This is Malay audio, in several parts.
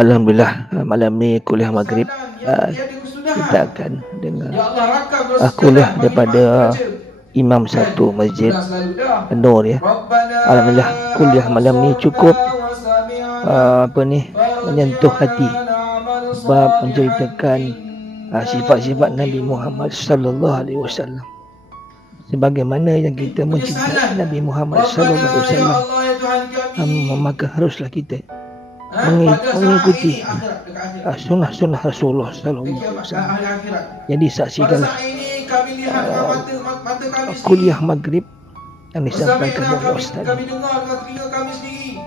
Alhamdulillah, malam ni kuliah maghrib kita akan dengar kuliah daripada Imam satu Masjid Nur ya. Alhamdulillah kuliah malam ni cukup menyentuh hati, sebab menceritakan sifat-sifat Nabi Muhammad sallallahu alaihi wasallam. Sebagaimana yang kita mencintai Nabi Muhammad sallallahu alaihi wasallam, maka haruslah kita mengikuti sunnah-sunnah Rasulullah sallallahu alaihi wasallam. Jadi saksikanlah kuliah maghrib yang disampaikan oleh Ustaz. Kami dengar dengan telinga kami sendiri.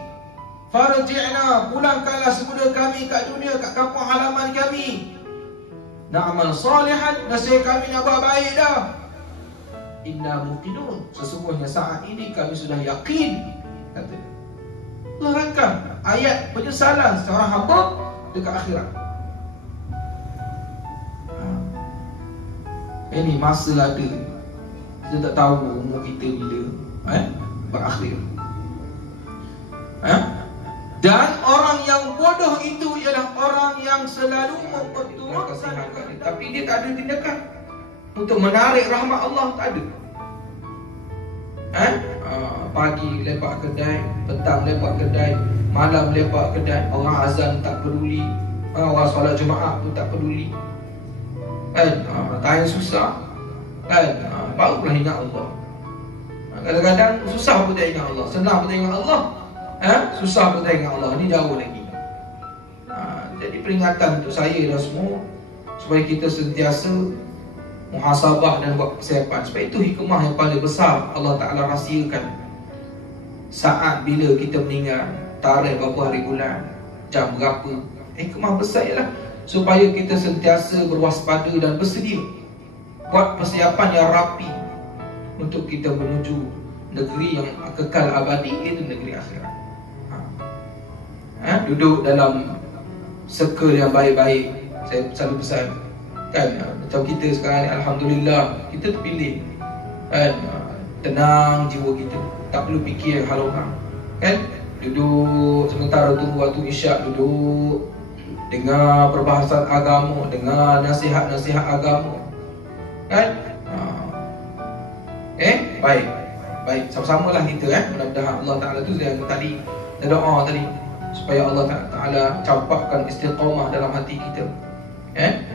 Farji'na, pulangkanlah semula kami kat dunia, kat kampung halaman kami. Na'mal salihan, nasib kami nak buat baik dah. Inna muqinun, sesungguhnya saat ini kami sudah yakin, katanya. Allah rakam ayat penyesalan seorang hamba dekat akhirat. Ini masa ada, kita tak tahu umur kita bila berakhir. Dan orang yang bodoh itu ialah orang yang selalu mempertuakan, tapi dia tak ada tindakan untuk menarik rahmat Allah, tak ada. Pagi lepak kedai, petang lepak kedai, malam lepak kedai, orang azan tak peduli, orang solat Jumaat pun tak peduli. Tanya susah, barulah ingat Allah. Kadang-kadang susah pun tak ingat Allah, senang pun tak ingat Allah, susah pun tak ingat Allah. Ini jauh lagi. Jadi peringatan untuk saya dan semua, supaya kita sentiasa muhasabah dan buat persiapan. Sebab itu hikmah yang paling besar Allah Ta'ala rahsiakan saat bila kita meninggal, tarikh berapa, hari bulan, jam berapa. Hikmah besar ialah supaya kita sentiasa berwaspada dan bersedia, buat persiapan yang rapi untuk kita menuju negeri yang kekal abadi, iaitu negeri akhirat. Duduk dalam circle yang baik-baik. Saya selalu pesan kan, macam kita sekarang ni, alhamdulillah kita terpilih kan, tenang jiwa kita, tak perlu fikir hal orang kan. Duduk sementara tunggu waktu isyak, duduk dengar perbahasan agama, dengar nasihat-nasihat agama kan. Baik sama-samalah kita mudah-mudahan Allah Ta'ala tu yang tadi doa tadi, supaya Allah Ta'ala campakkan istiqamah dalam hati kita.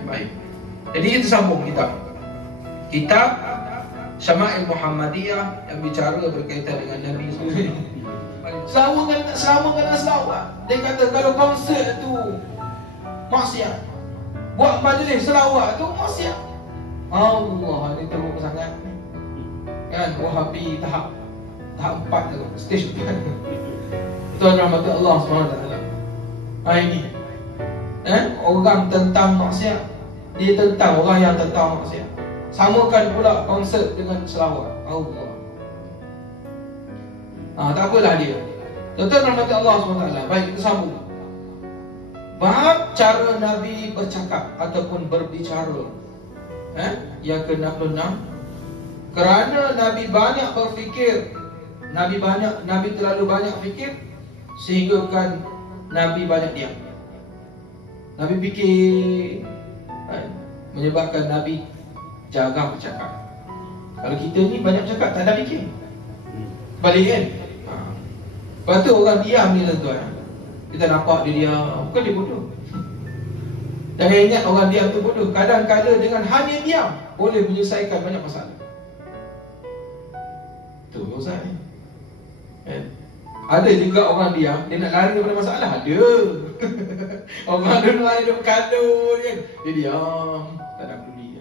Baik. Jadi kita sambung kitab Syama'il Muhammadiyah yang bicara berkaitan dengan Nabi SAW. Selama kena selawat. Dia kata kalau konsert tu maksiat, buat majlis selawat tu maksiat. Allah, ini teruk sangat kan. Wahabi tahap 4 tu, stage 4. Tuan rahmat Allah SWT. Ini orang tentang maksiat, dia tentang orang yang tentang maksiat. Samakan pula konsert dengan selawat. Allah. Tak apalah dia. Tuan-tuan rahmat Allah SWT. Baik, kita sambung. Bab cara Nabi bercakap ataupun berbicara. Yang ke-66. Kerana Nabi banyak berfikir, Nabi terlalu banyak fikir, sehingga kan Nabi banyak diam. Nabi fikir, menyebabkan Nabi jarang bercakap. Kalau kita ni banyak cakap, tak ada fikir. Balik kan? Lepas tu orang diam ni tuan. Kita nampak dia diam, bukan dia bodoh. Jangan ingat orang diam tu bodoh. Kadang-kadang dengan hanya diam boleh menyelesaikan banyak masalah. Tu Ustaz ni. Ada juga orang diam, dia nak lari daripada masalah. Ada. Orang dunia hidup kadut kan, dia diam, tak nak peduli.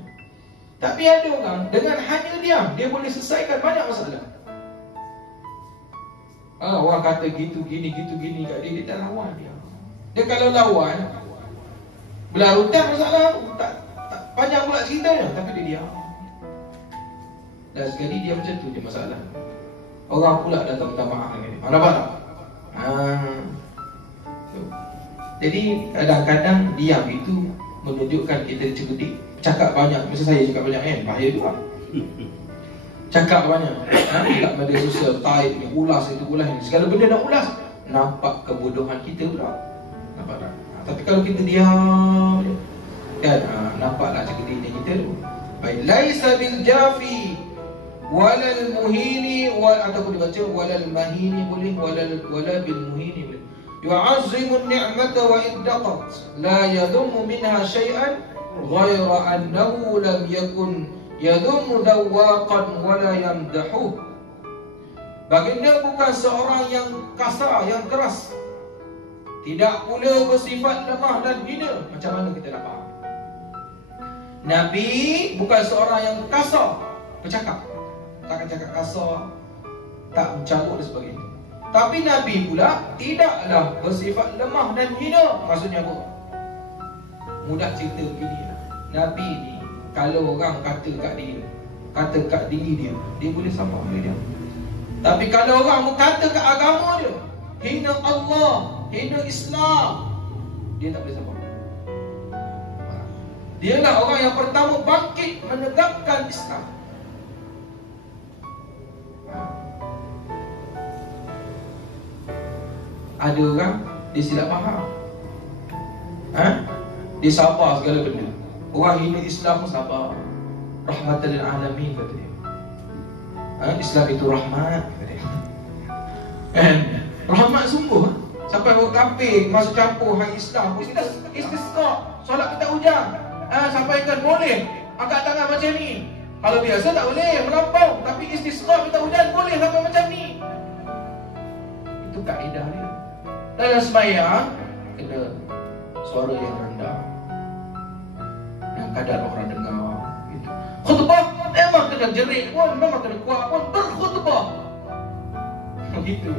Tapi ada orang dengan hanya diam, dia boleh selesaikan banyak masalah. Orang kata gitu gini kat dia tak lawan dia. Dia kalau lawan, berlarutan masalah tak panjang pula ceritanya, tapi dia diam. Dan sekali dia macam tu dia masalah, orang pula datang minta maaf dengan dia. Nampak tak? Jadi kadang-kadang diam itu menunjukkan kita cerdik. Cakap banyak, macam saya cakap banyak kan, bahaya juga. Cakap banyak, dekat media sosial, type ni, ulas itu, ulas ni, segala benda nak ulas. Nampak kebodohan kita pula. Nampak tak? kalau kita diam kan, nampaklah cakap diri kita tu. Baik, laisa bil jafi walal muhini ataupun dibaca walal mahini boleh, wala bil muhini boleh. Yu'azzimu an-ni'mata wa iddaqat la yadhummu minha shay'an ghayra annahu lam yakun yadhummu dawaqan wala yamdahu. Baginda bukan seorang yang kasar, yang keras, tidak pula bersifat lemah dan hina. Macam mana kita nak faham? Nabi bukan seorang yang kasar bercakap, tak cakap kasar, tak mencarut dan sebagainya. Tapi Nabi pula tidaklah bersifat lemah dan hina. Maksudnya apa? Mudah cerita begini. Nabi ni kalau orang kata kat diri dia, dia boleh sabar dia. Tapi kalau orang berkata kat agama dia, hina Allah, hina Islam, dia tak boleh sabar. Dialah orang yang pertama bangkit menegakkan Islam. Ada orang dia silap faham, dia sabar segala benda. Orang hina Islam pun sabar. Rahmatan lil alamin kata dia. Islam itu rahmat kata dia. Rahmat sungguh. Sampai orang kafir masuk campur hang Islam, istisqa, solat minta hujan. Sampaikan boleh angkat tangan macam ni. Kalau biasa tak boleh, melampau. Tapi istisqa minta hujan boleh sampai macam ni. Itu kaedah dia. Dalam sembahyang kena suara yang rendah, yang kadar orang dengar gitu. Khutbah memang kena jerit pun, memang kena kuat pun, berkhutbah begitu.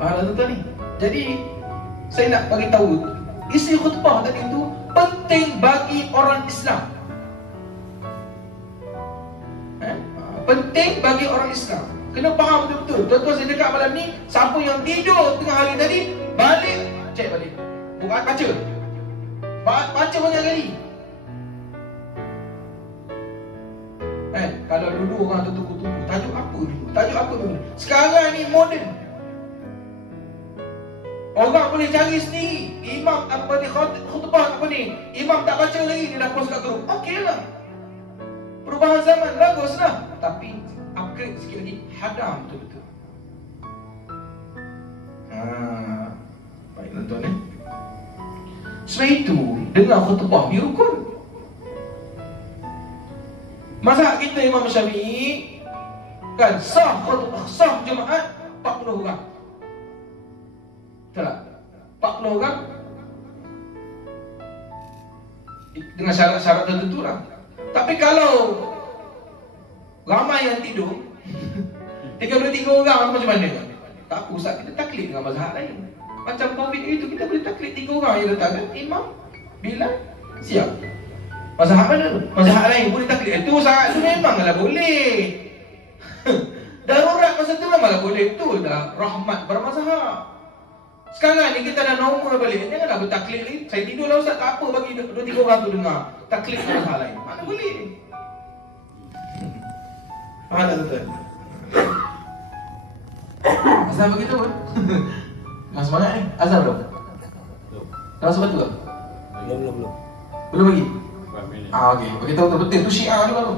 Faham tuan ni? Jadi saya nak bagi tahu isi khutbah tadi itu penting bagi orang Islam. Penting bagi orang Islam. Kena faham betul-betul. Tuan-tuan saya dekat malam ni, siapa yang tidur tengah hari tadi, balik, cek balik. Bukan baca. Baca banyak kali. Kalau dulu orang tu tunggu-tunggu, tajuk apa dulu? Tajuk apa dulu? Sekarang ni moden. Orang boleh cari sendiri. Imam apa ni, khutbah apa ni, imam tak baca lagi, dia dah post kat grup. Okey lah. Perubahan zaman, baguslah. Tapi upgrade sikit lagi, hadam betul-betul. Baik tuan-tuan Sebab itu, dengar khutbah ni rukun. Mazhab kita Imam Syafi'i kan sah Jumaat 40 orang. Betul tak? 40 orang dengan syarat-syarat tertentu lah. Tapi kalau ramai yang tidur 33 orang macam mana? Tak usah kita taklid dengan mazhab lain. Macam COVID itu kita boleh taklid 3 orang yang datang kan? Imam, Bilal, siap. Mazhab mana tu? Mazhab lain boleh taklid. Itu saat tu memanglah boleh. Darurat masa tu memanglah boleh. Betul dah. Rahmat bermazhab. Sekarang ni kita dah normal balik. Janganlah bertaklid ni. Saya tidur lah Ustaz, tak apa bagi 2-3 orang tu dengar. Taklid dengan mazhab lain. Mana boleh? Faham tak tuan? Azhar begitu pun. Dah semangat ni? Azhar belum? Dah masuk batu tak? Belum. Belum lagi? Okey. Bagi tahu betul tu Syiah ni baru.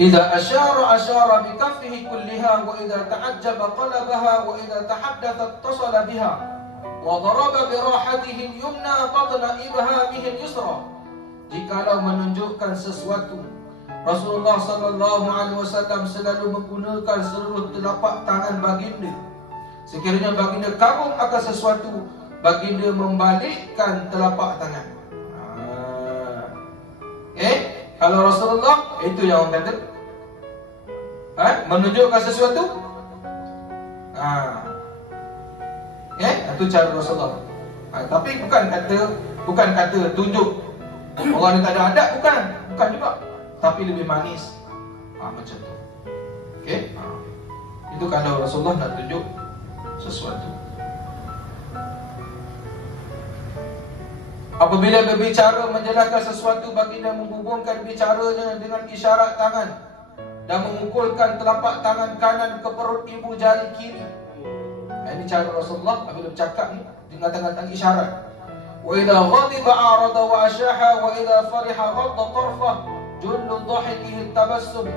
Idza asyara bi kaffihi kulliha wa idza ta'ajjaba qalabaha wa idza tahaddatha ittasala biha wa daraba bi rahatihi al-yumna batna ibhamihi al-yusra. Jikalau menunjukkan sesuatu, Rasulullah sallallahu alaihi wasallam selalu menggunakan seluruh telapak tangan baginda. Sekiranya baginda kagum akan sesuatu, baginda membalikkan telapak tangan. Kalau Rasulullah itu yang orang kata menunjukkan sesuatu. Itu cara Rasulullah. Tapi bukan kata tunjuk orang yang tak ada adab, bukan juga. Tapi lebih manis. Macam tu. Okey? Itu kalau Rasulullah nak tunjuk sesuatu. Apabila berbicara menjelaskan sesuatu, baginda menghubungkan bicaranya dengan isyarat tangan. dan memukulkan telapak tangan kanan ke perut ibu jari kiri. Ini cara Rasulullah apabila bercakap ni dengan tangan isyarat. Wa idza ghadiba arada wa ashaha wa idza fariha ghadda tarfah jullu dhahikihi tabassum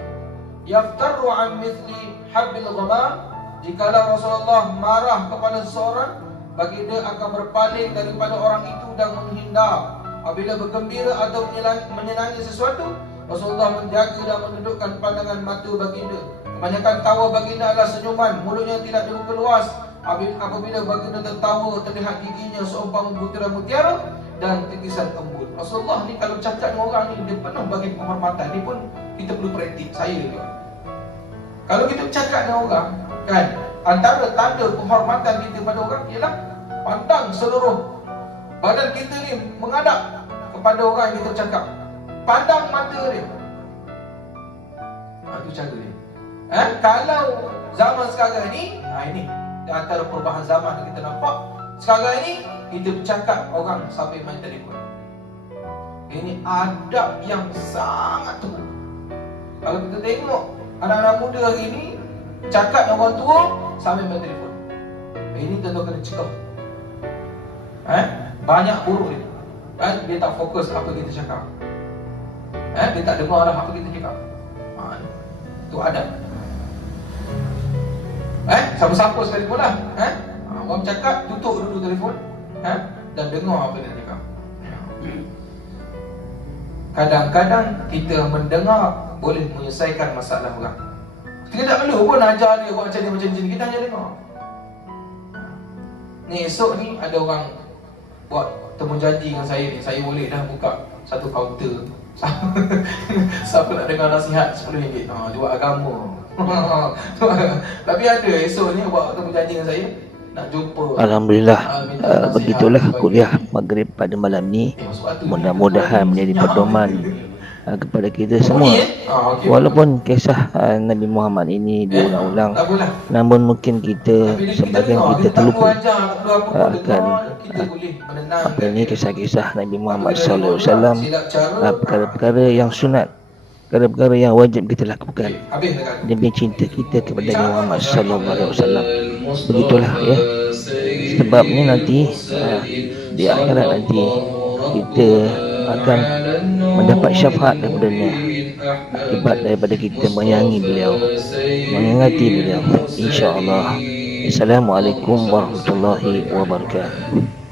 yaftaru an mithli habbil ghamam. Jikalau Rasulullah marah kepada seseorang, baginda akan berpaling daripada orang itu dan menghindar. Apabila bergembira atau menyenangi sesuatu, Rasulullah menjaga dan menundukkan pandangan mata baginda. Kebanyakan tawa baginda adalah senyuman, mulutnya tidak dibuka luas. Apabila baginda tertawa, terlihat giginya seumpama butiran mutiara dan titisan embun. Rasulullah ni kalau cakap dengan orang ni, dia penuh bagi penghormatan. Ni pun kita perlu praktik. Saya tu, kalau kita bercakap dengan orang, kan, antara tanda penghormatan kita pada orang ialah pandang seluruh badan kita ni menghadap kepada orang yang kita bercakap. Pandang mata dia. Itu cara dia. Kalau zaman sekarang ni, ini antara perubahan zaman yang kita nampak. Sekarang ni kita bercakap orang sampai main telefon. Ini adab yang sangat teruk. Kalau kita tengok anak-anak muda hari ni cakap dengan orang tua sambil main telefon. Ini tentu kena cegah. Banyak buruk dia. Dia tak fokus apa kita cakap. Dia tak dengar dah apa kita cakap. Itu adab. Siapa-siapa sekalipun lah. Orang cakap, tutup dulu telefon, dan dengar apa dia cakap. Kadang-kadang kita mendengar boleh menyelesaikan masalah orang. Kita tak perlu pun ajar dia buat macam ni. Kita hanya dengar. Ni esok ni ada orang buat temu janji dengan saya ni. Saya boleh dah buka satu kaunter. Siapa nak dengar nasihat RM10. Dia buat agama. Tapi ada esok ni buat temu janji dengan saya, nak jumpa. Alhamdulillah, begitulah kuliah Maghrib pada malam ni. Mudah-mudahan menjadi pedoman kepada kita semua. Walaupun kisah Nabi Muhammad ini diulang-ulang, namun mungkin kita sebagian kita terlupa akan apa ini kisah-kisah Nabi Muhammad SAW, perkara-perkara yang sunat, perkara-perkara yang wajib kita lakukan demi cinta kita kepada Nabi Muhammad SAW. Begitulah ya. Sebabnya nanti di akhirat nanti kita akan mendapat syafaat daripadanya akibat daripada kita menyayangi beliau, mengingati beliau, insya-Allah. Assalamualaikum warahmatullahi wabarakatuh.